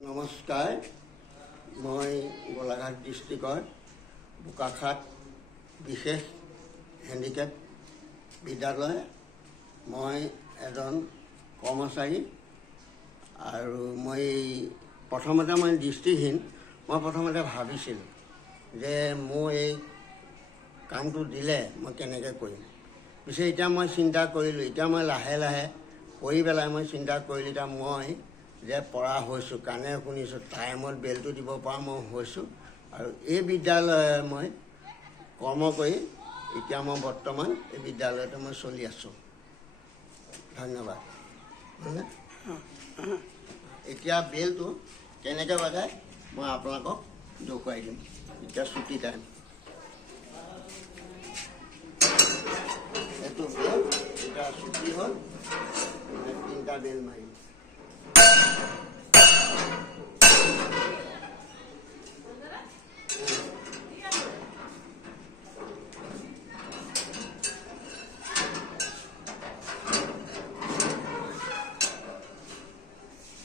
নমস্কাৰ, মই গোলাঘাট ডিষ্ট্ৰিক্টৰ বোকাখাট বিশেষ হেণ্ডিকেপ বিদ্যালয় মই এজন কৰ্মচাৰী আৰু মই প্ৰথমতে মই দৃষ্টিহীন। মই প্ৰথমতে ভাবিছিলোঁ যে মোৰ এই কামটো দিলে মই কেনেকৈ কৰিম। পিছে এতিয়া মই চিন্তা কৰিলোঁ, এতিয়া মই লাহে লাহে কৰি পেলাই মই চিন্তা কৰিলোঁ এতিয়া মই যে পৰা হৈছোঁ, কাণে শুনিছোঁ, টাইমত বেলটো দিব পৰা মই হৈছোঁ আৰু এই বিদ্যালয়ে মই কৰ্ম কৰি এতিয়া মই বৰ্তমান এই বিদ্যালয়তে মই চলি আছোঁ। ধন্যবাদ। এতিয়া বেলটো কেনেকৈ বজায় মই আপোনালোকক দেখুৱাই দিম। এতিয়া ছুটি টাইম, এইটো বেল এতিয়া ছুটি হ'ল, 3টা বেল মাৰিম।